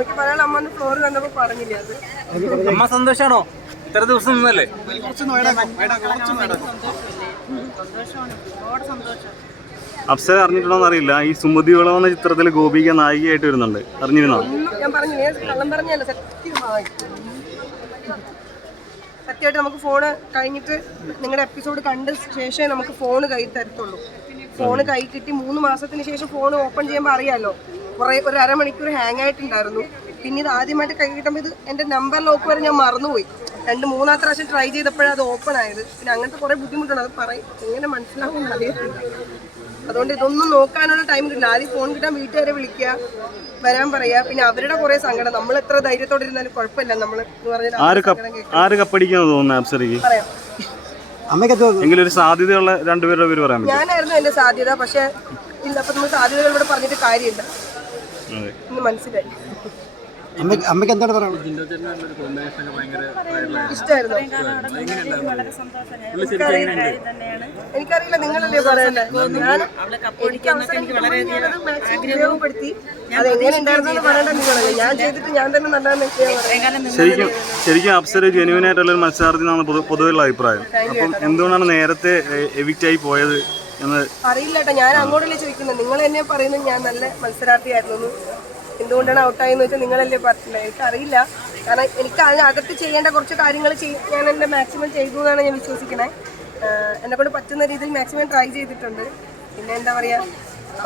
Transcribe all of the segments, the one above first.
അമ്മയ്ക്ക് പറയാൻ അമ്മ ഫ്ലോർ കണ്ടപ്പോൾ പറഞ്ഞില്ല അത്. അമ്മ സന്തോഷാണോ ഇത്ര ദിവസം നിന്നല്ലേ? അപ്സര അറിഞ്ഞിട്ടുണ്ടോന്ന് അറിയില്ല, ഈ സുമതി വിളവ് എന്ന ചിത്രത്തിൽ ഗോപിക നായികയായിട്ട് വരുന്നുണ്ട്, അറിഞ്ഞിരുന്നോ? ഞാൻ പറഞ്ഞില്ലേ, കള്ളം പറഞ്ഞല്ല, സത്യമായിട്ട് നമുക്ക് ഫോണ് കഴിഞ്ഞിട്ട് നിങ്ങളുടെ എപ്പിസോഡ് കണ്ട ശേഷമേ നമുക്ക് ഫോണ് കൈ തരത്തുള്ളൂ. ഫോണ് കൈ കിട്ടി 3 മാസത്തിന് ശേഷം ഫോൺ ഓപ്പൺ ചെയ്യുമ്പോൾ അറിയാമല്ലോ, ഒരു അരമണിക്കൂർ ഹാങ് ആയിട്ടുണ്ടായിരുന്നു. പിന്നെ ഇത് ആദ്യമായിട്ട് കൈ കിട്ടുമ്പോൾ ഇത് എൻ്റെ നമ്പർ ലോക്ക് വരെ ഞാൻ മറന്നുപോയി. 2-3 പ്രാവശ്യം ട്രൈ ചെയ്തപ്പോഴാണ് അത് ഓപ്പൺ ആയത്. പിന്നെ അങ്ങനത്തെ കുറേ ബുദ്ധിമുട്ടുണ്ട്, അത് പറയും എങ്ങനെ മനസ്സിലാവും അറിയത്തില്ല. അതുകൊണ്ട് ഇതൊന്നും നോക്കാനുള്ള ടൈം കിട്ടില്ല. ആദ്യം ഫോൺ കിട്ടാൻ വീട്ടുകാരെ വിളിക്കുക, വരാൻ പറയാ. പിന്നെ അവരുടെ കുറെ സങ്കടം, നമ്മൾ എത്ര ധൈര്യത്തോടെ ഇരുന്നാലും കുഴപ്പമില്ല. നമ്മൾ എങ്കിലും ഒരു സാധ്യതയുള്ള രണ്ടുപേരുടെ പേര് പറയാൻ പറ്റും. ഞാനായിരുന്നു എന്റെ സാധ്യത, പക്ഷെ ഇല്ല. അപ്പൊ നമ്മൾ സാധ്യതകൾ ഇവിടെ പറഞ്ഞിട്ട് കാര്യമില്ല, ഇന്ന് മനസ്സിലായി. അമ്മയ്ക്ക് എന്താണ് പറയുന്നത്? ഇഷ്ടമായിരുന്നു. എനിക്കറിയില്ല, നിങ്ങളല്ലേ പറയണ്ടേ. ഞാൻ ഉപയോഗപ്പെടുത്തി അതെങ്ങനെ ഉണ്ടായിരുന്നെന്ന് പറയണ്ട നിങ്ങളല്ലേ. ഞാൻ ചെയ്തിട്ട് ഞാൻ തന്നെ നല്ലതെന്ന്. ശരിക്കും അപ്സര ജെന്യുവൻ ആയിട്ടുള്ള ഒരു മത്സരാർത്ഥി എന്നാണ് പൊതുവെയുള്ള അഭിപ്രായം. അപ്പം എന്തുകൊണ്ടാണ് നേരത്തെ എവിക്റ്റ് ആയി പോയത് എന്ന് അറിയില്ല കേട്ടോ. ഞാൻ അങ്ങോട്ടല്ലേ ചോദിക്കുന്നത്, നിങ്ങൾ എന്നെ പറയുന്നത് ഞാൻ നല്ല മത്സരാർത്ഥിയായിരുന്നു. എന്തുകൊണ്ടാണ് ഔട്ടായെന്ന് വെച്ചാൽ നിങ്ങളല്ലേ പറഞ്ഞില്ല. എനിക്കറിയില്ല, കാരണം എനിക്ക് അതിനകത്ത് ചെയ്യേണ്ട കുറച്ച് കാര്യങ്ങൾ ഞാൻ എൻ്റെ മാക്സിമം ചെയ്തു എന്നാണ് ഞാൻ വിശ്വസിക്കണേ. എന്നെക്കൊണ്ട് പറ്റുന്ന രീതിയിൽ മാക്സിമം ട്രൈ ചെയ്തിട്ടുണ്ട്. പിന്നെ എന്താ പറയുക,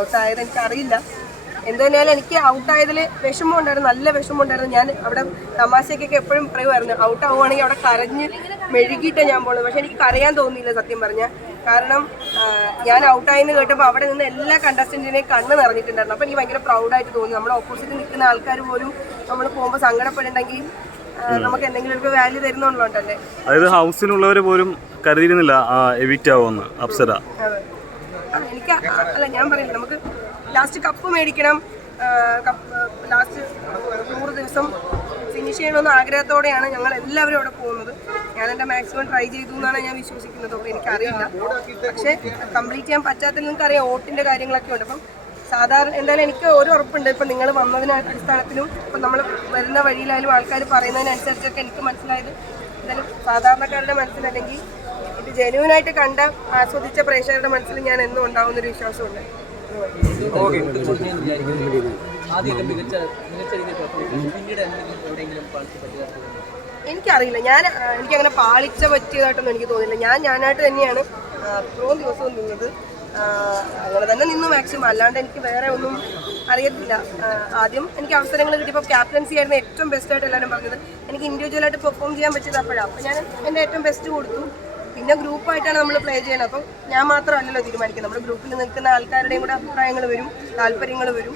ഔട്ടായത് എനിക്കറിയില്ല. എന്തുതന്നെയാലും എനിക്ക് ഔട്ടായതിൽ വിഷമം ഉണ്ടായിരുന്നു, നല്ല വിഷമം ഉണ്ടായിരുന്നു. ഞാൻ അവിടെ തമാശയ്ക്കൊക്കെ എപ്പോഴും പറയുമായിരുന്നു, ഔട്ട് ആവുകയാണെങ്കിൽ അവിടെ കരഞ്ഞ് മെഴുകിയിട്ടാണ് ഞാൻ പോകുന്നത്. പക്ഷെ എനിക്ക് കരയാൻ തോന്നിയില്ല സത്യം പറഞ്ഞാൽ. കാരണം ഞാൻ ഔട്ടായെന്ന് കേട്ടപ്പോൾ അവിടെ നിന്ന് എല്ലാ കണ്ടസ്റ്റൻറ്റിനെയും കണ്ണ് നിറഞ്ഞിട്ടുണ്ടായിരുന്നു. അപ്പോൾ എനിക്ക് ഭയങ്കര പ്രൗഡായിട്ട് തോന്നി. നമ്മുടെ ഓപ്പോസിറ്റ് നിൽക്കുന്ന ആൾക്കാർ പോലും നമ്മൾ പോകുമ്പോൾ സങ്കടപ്പെടണമെങ്കിൽ നമുക്ക് എന്തെങ്കിലും ഒരു വാല്യൂ തരുന്നുണ്ടല്ലേ. അതായത് ഹൗസിലുള്ളവർ പോലും കരുതിയിരുന്നില്ല എവിക്റ്റ് ആവുമെന്ന് അപ്സര. അതെ, എനിക്ക് അല്ല, ഞാൻ പറയുന്നത് നമുക്ക് ലാസ്റ്റ് കപ്പ് മേടിക്കണം, ലാസ്റ്റ് 100 ദിവസം ഫിനിഷ് ചെയ്യണമെന്ന് ആഗ്രഹത്തോടെയാണ് ഞങ്ങൾ എല്ലാവരും അവിടെ പോകുന്നത്. ഞാൻ എൻ്റെ മാക്സിമം ട്രൈ ചെയ്തു എന്നാണ് ഞാൻ വിശ്വസിക്കുന്നത്. അപ്പോൾ എനിക്കറിയില്ല, പക്ഷേ കംപ്ലീറ്റ് ചെയ്യാൻ പറ്റാത്തതിൽ നിങ്ങൾക്കറിയാം ഓട്ടിൻ്റെ കാര്യങ്ങളൊക്കെ ഉണ്ട്. അപ്പം സാധാരണ എന്തായാലും എനിക്ക് ഒരു ഉറപ്പുണ്ട്, ഇപ്പം നിങ്ങൾ വന്നതിന് അടിസ്ഥാനത്തിലും ഇപ്പം നമ്മൾ വരുന്ന വഴിയിലായാലും ആൾക്കാർ പറയുന്നതിനനുസരിച്ചൊക്കെ എനിക്ക് മനസ്സിലായത് എന്തായാലും സാധാരണക്കാരുടെ മനസ്സിലല്ലെങ്കിൽ ഇത് ജെന്യുവനായിട്ട് കണ്ട ആസ്വദിച്ച പ്രേക്ഷകരുടെ മനസ്സിൽ ഞാൻ എന്നും ഉണ്ടാവുന്നൊരു വിശ്വാസമുണ്ട്. എനിക്കറിയില്ല, എനിക്കങ്ങനെ പാളിച്ച പറ്റിയതായിട്ടൊന്നും എനിക്ക് തോന്നില്ല. ഞാനായിട്ട് തന്നെയാണ് ഇത്രയും ദിവസവും നിന്നത്, അങ്ങനെ തന്നെ നിന്നു മാക്സിമം. അല്ലാണ്ട് എനിക്ക് വേറെ ഒന്നും അറിയത്തില്ല. ആദ്യം എനിക്ക് അവസരങ്ങൾ കിട്ടിയപ്പോൾ ക്യാപ്റ്റൻസി ആയിരുന്നു ഏറ്റവും ബെസ്റ്റായിട്ട് എല്ലാവരും പറഞ്ഞത്. എനിക്ക് ഇൻഡിവിജ്വലായിട്ട് പെർഫോം ചെയ്യാൻ പറ്റിയത് അപ്പോഴാണ്. അപ്പോൾ ഞാൻ എൻ്റെ ഏറ്റവും ബെസ്റ്റ് കൊടുത്തു. പിന്നെ ഗ്രൂപ്പായിട്ടാണ് നമ്മൾ പ്ലേ ചെയ്യണത്. അപ്പം ഞാൻ മാത്രമല്ലല്ലോ തീരുമാനിക്കുന്നത്, നമ്മുടെ ഗ്രൂപ്പിൽ നിൽക്കുന്ന ആൾക്കാരുടെയും കൂടെ അഭിപ്രായങ്ങൾ വരും, താല്പര്യങ്ങൾ വരും.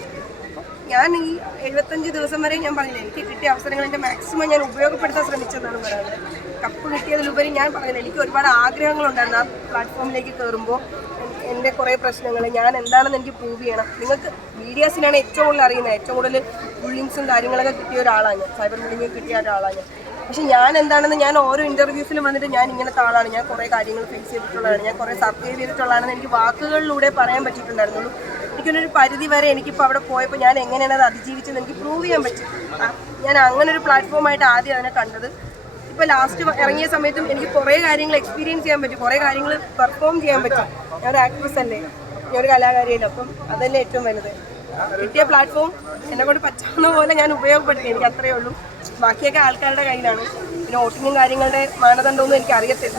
ഞാൻ ഈ 75 ദിവസം വരെ ഞാൻ പറഞ്ഞില്ല, എനിക്ക് കിട്ടിയ അവസരങ്ങൾ എൻ്റെ മാക്സിമം ഞാൻ ഉപയോഗപ്പെടുത്താൻ ശ്രമിച്ചതെന്നാണ് പറയുന്നത്. കപ്പ് കിട്ടിയതിലുപരി ഞാൻ പറഞ്ഞില്ല, എനിക്ക് ഒരുപാട് ആഗ്രഹങ്ങളുണ്ടായിരുന്നു ആ പ്ലാറ്റ്ഫോമിലേക്ക് കയറുമ്പോൾ. എൻ്റെ കുറേ പ്രശ്നങ്ങൾ ഞാൻ എന്താണെന്ന് എനിക്ക് പ്രൂവ് ചെയ്യണം. നിങ്ങൾക്ക് മീഡിയാസിനാണ് ഏറ്റവും കൂടുതൽ അറിയുന്നത്. ഏറ്റവും കൂടുതൽ ബുള്ളിങ്സും കാര്യങ്ങളൊക്കെ കിട്ടിയ ഒരാളാണ് ഞാൻ, സൈബർ ബുള്ളിങ് കിട്ടിയ ഒരാളാണ് ഞാൻ. പക്ഷെ ഞാൻ എന്താണെന്ന് ഞാൻ ഓരോ ഇൻ്റർവ്യൂസിലും വന്നിട്ട് ഞാൻ ഇങ്ങനത്തെ ആളാണ്, ഞാൻ കുറേ കാര്യങ്ങൾ ഫേസ് ചെയ്തിട്ടുള്ളതാണ്, ഞാൻ കുറേ സർവൈവ് ചെയ്തിട്ടുള്ളതാണെന്ന് എനിക്ക് വാക്കുകളിലൂടെ പറയാൻ പറ്റിയിട്ടുണ്ടായിരുന്നുള്ളൂ. എനിക്കൊരു പരിധി വരെ എനിക്കിപ്പോൾ അവിടെ പോയപ്പോൾ ഞാൻ എങ്ങനെയാണ് അത് അതിജീവിച്ചെന്ന് എനിക്ക് പ്രൂവ് ചെയ്യാൻ പറ്റും. ഞാൻ അങ്ങനെ ഒരു പ്ലാറ്റ്ഫോമായിട്ട് ആദ്യം അതിനെ കണ്ടത്. ഇപ്പോൾ ലാസ്റ്റ് ഇറങ്ങിയ സമയത്തും എനിക്ക് കുറേ കാര്യങ്ങൾ എക്സ്പീരിയൻസ് ചെയ്യാൻ പറ്റും, കുറേ കാര്യങ്ങൾ പെർഫോം ചെയ്യാൻ പറ്റും. ഞാനൊരു ആക്ട്രസ് അല്ലേ, ഞാനൊരു കലാകാരിയല്ല. അപ്പം അതല്ലേ ഏറ്റവും വലുത്. കിട്ടിയ പ്ലാറ്റ്ഫോം എന്നെക്കൊണ്ട് പറ്റാവുന്ന പോലെ ഞാൻ ഉപയോഗപ്പെടുത്തി, എനിക്ക് അത്രയേ ഉള്ളൂ. ബാക്കിയൊക്കെ ആൾക്കാരുടെ കയ്യിലാണ്. പിന്നെ വോട്ടിങ്ങും കാര്യങ്ങളുടെ മാനദണ്ഡമൊന്നും എനിക്ക് അറിയത്തില്ല.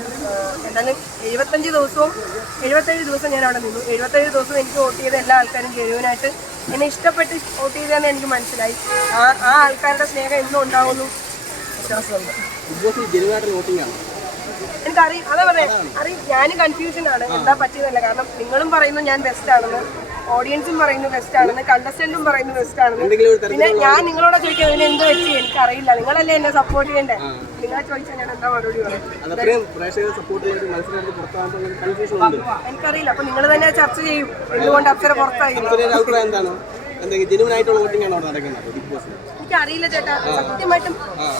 എന്തായാലും 77 ദിവസം ഞാൻ അവിടെ നിന്നു. 77 ദിവസം എനിക്ക് വോട്ട് ചെയ്ത എല്ലാ ആൾക്കാരും ജെന്യുവനായിട്ട് എന്നെ ഇഷ്ടപ്പെട്ട് വോട്ട് ചെയ്തതെന്ന് എനിക്ക് മനസ്സിലായി. ആ ആൾക്കാരുടെ സ്നേഹം എന്നും ഉണ്ടാവുമെന്ന് വിശ്വാസമുണ്ട്. എനിക്കറിയാം, അതാ പറയാം, ഞാനും കൺഫ്യൂഷനാണ് എന്താ പറ്റിയതല്ല. കാരണം നിങ്ങളും പറയുന്നു ഞാൻ ബെസ്റ്റ് ആണെന്ന്, ഓഡിയൻസും പറയുന്നു ബെസ്റ്റ് ആണെന്ന്, കണ്ടസ്റ്റന്റും പറയുന്നു ബെസ്റ്റ് ആണെന്ന്. പിന്നെ ഞാൻ നിങ്ങളോട് ചോദിക്കാൻ ഇതിന് എന്ത് വെച്ച് എനിക്കറിയില്ല. നിങ്ങളല്ലേ എന്നെ സപ്പോർട്ട് ചെയ്യണ്ടേ? നിങ്ങളെ ചോദിച്ചാൽ ഞാൻ എന്താ മറുപടി പറയും? എനിക്കറിയില്ല. അപ്പൊ നിങ്ങൾ തന്നെ ചർച്ച ചെയ്യും എന്തുകൊണ്ട് അപ്സര പുറത്തായി. എനിക്കറിയില്ല ചേട്ടാ, സത്യമായിട്ടും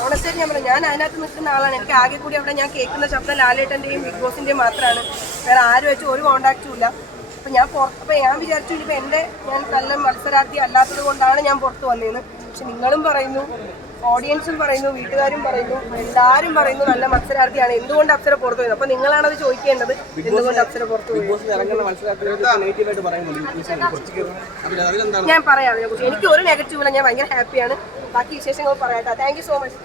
ഓണസ്റ്റായിട്ട് ഞാൻ പറയാം, ഞാൻ അതിനകത്ത് നിൽക്കുന്ന ആളാണ്. എനിക്ക് ആകെ കൂടി അവിടെ ഞാൻ കേൾക്കുന്ന ശബ്ദം ലാലേട്ടൻ്റെയും ബിഗ് ബോസിൻ്റെയും മാത്രമാണ്. വേറെ ആരും വെച്ച് ഒരു കോണ്ടാക്റ്റും ഇല്ല. അപ്പം ഞാൻ വിചാരിച്ചു ഇനിയിപ്പോൾ ഞാൻ നല്ല മത്സരാർത്ഥി അല്ലാത്തത് കൊണ്ടാണ് ഞാൻ പുറത്ത് വന്നതെന്ന്. പക്ഷെ നിങ്ങളും പറയുന്നു, ഓഡിയൻസും പറയുന്നു, വീട്ടുകാരും പറയുന്നു, എല്ലാവരും പറയുന്നു നല്ല മത്സരാർത്ഥിയാണ്, എന്തുകൊണ്ട് അപ്സര പുറത്തു പോയത്. അപ്പൊ നിങ്ങളാണത് ചോദിക്കേണ്ടത്, എന്തുകൊണ്ട് അപ്സര പുറത്തു പോയത്. ഞാൻ പറയാം അതിനെക്കുറിച്ച്. എനിക്ക് ഒരു നെഗറ്റീവില്ല, ഞാൻ ഭയങ്കര ഹാപ്പിയാണ്. ബാക്കി വിശേഷങ്ങൾ പറയാട്ടോ. Thank you so much.